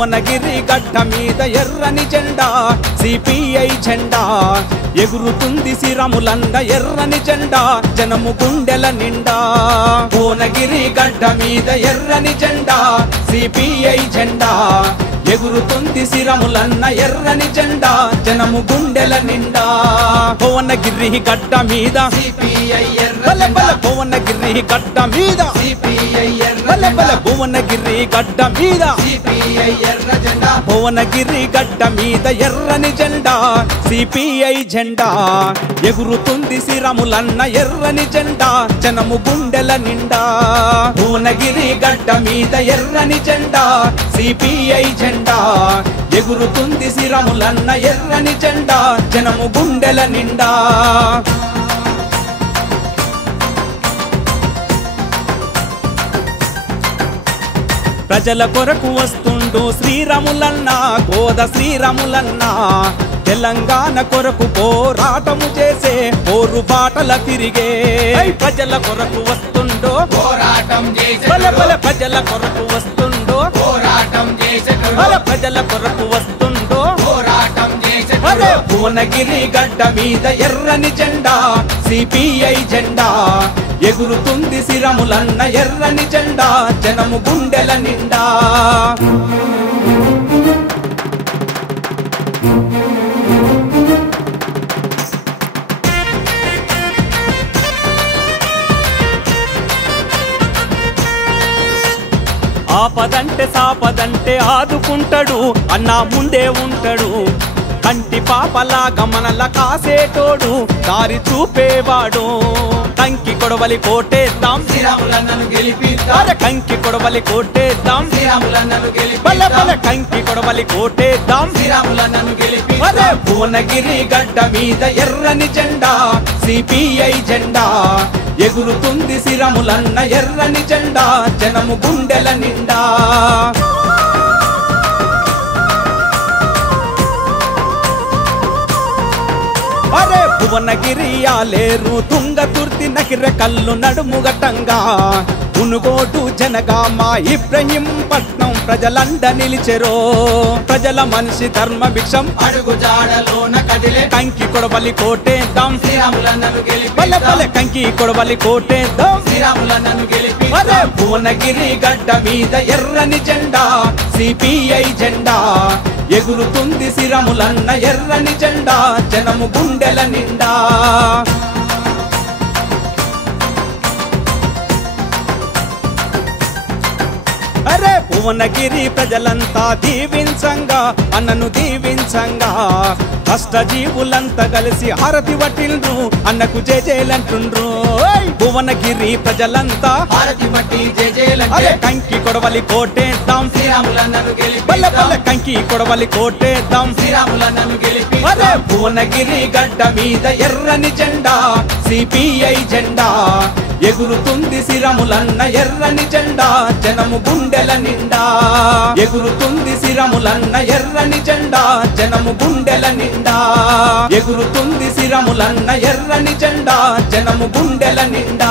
భువనగిరి గడ్డ మీద ఎర్రని జెండా సిపిఐ జెండా ఎగురుతుంది సిరములంద ఎర్రని జెండా జనము గుండెల నిండా భువనగిరి గడ్డ మీద ఎర్రని జెండా సిపిఐ జెండా ఎగురుతుంది సిరములన్న ఎర్రని జెండా జనము గుండెల నిండా భువనగిరి గడ్డ మీద సిపిఐ బల బల భువనగిరి గడ్డ మీద బల బల భువనగిరి గడ్డ మీద సిపిఐ ఎర్ర జెండా భువనగిరి గడ్డ మీద ఎర్రని జెండా సిపిఐ జెండా ఎగురుతుంది సిరములన్న ఎర్రని జెండా జనము గుండెల నిండా భువనగిరి గడ్డ మీద ఎర్రని జెండా సిపిఐ జెండా ఎగురుతుంది సిరములన్న ఎర్రని జెండా జనము గుండెల నిండా ప్రజల కొరకు వస్తుండు శ్రీరాములన్న గోద శ్రీరాములన్న తెలంగాణ కొరకు పోరాటము చేసే పోరు బాటల తిరిగే ప్రజల కొరకు వస్తుండో పోరాటం చేసే బల బల ప్రజల కొరకు వస్తుండో పోరాటం చేసే ప్రజల కొరకు వస్తుండో పోరాటం చేసే అరే భువనగిరి గడ్డ మీద ఎర్రని జెండా సిపిఐ జెండా ఎగురుతుంది సిరములన్న ఎర్రని జెండా జనము గుండెల నిండా ఆపదంటే సాపదంటే ఆదుకుంటాడు అన్నా ముందే ఉంటాడు కంటి పాపలాగా మనల కాసేటోడు దారి చూపేవాడు కంకి కొడవలి కోటేద్దాం శ్రీరాములన్నను గెలిపిద్దాం అరే కంకి కొడవలి కోటేద్దాం శ్రీరాములన్నను బల బల గెలిపిద్దాం కంకి కొడవలి కోటేద్దాం శ్రీరాములన్నను అరే గెలిపిద్దాం భువనగిరి గడ్డ మీద ఎర్రని జెండా సిపిఐ జెండా ఎగురుతుంది సిరములన్న ఎర్రని జెండా జనము గుండెల నిండా అరే భువనగిరి ఆలేరు తుంగతుర్తి నకిర కల్లు నడుముగటంగా ఉనుగోటు జనగామ ఇబ్రహీంపట్నం ప్రజలండ నిలిచెరో ప్రజల మనిషి ధర్మ భిక్షం అడుగు జాడలోన కదిలే కంకి కొడవలి కోటేద్దాం శ్రీరాములన్నను బల బల గెలిపిద్దాం కంకి కొడవలి కోటేద్దాం శ్రీరాములన్నను అరే గెలిపిద్దాం భువనగిరి గడ్డ మీద ఎర్రని జెండా సిపిఐ జెండా ఎగురుతుంది సిరములన్న ఎర్రని జెండా జనము గుండెల నిండా అరే భువనగిరి ప్రజలంతా దీవించంగా అన్నను దీవించంగా కష్టజీవులంతా కలిసి హారతి పట్టిండ్రు అన్నకు జేజేలంటుండ్రు భువనగిరి ప్రజలంతా భారతి పట్టి జయజయలంటే అరే కంకి కొడవలి కోటేద్దాం శ్రీరాములన్నను బల్ల బల్ల గెలిపిద్దాం కంకి కొడవలి కోటేద్దాం శ్రీరాములన్నను అరే గెలిపిద్దాం భువనగిరి గడ్డ మీద ఎర్రని జెండా సిపిఐ జెండా ఎగురుతుంది సిరములన్న ఎర్రని జెండా జనము గుండెల నిండా ఎగురుతుంది సిరములన్న ఎర్రని జెండా జనము గుండెల నిండా ఎగురుతుంది సిరములన్న ఎర్రని జెండా జనము గుండెల నిండా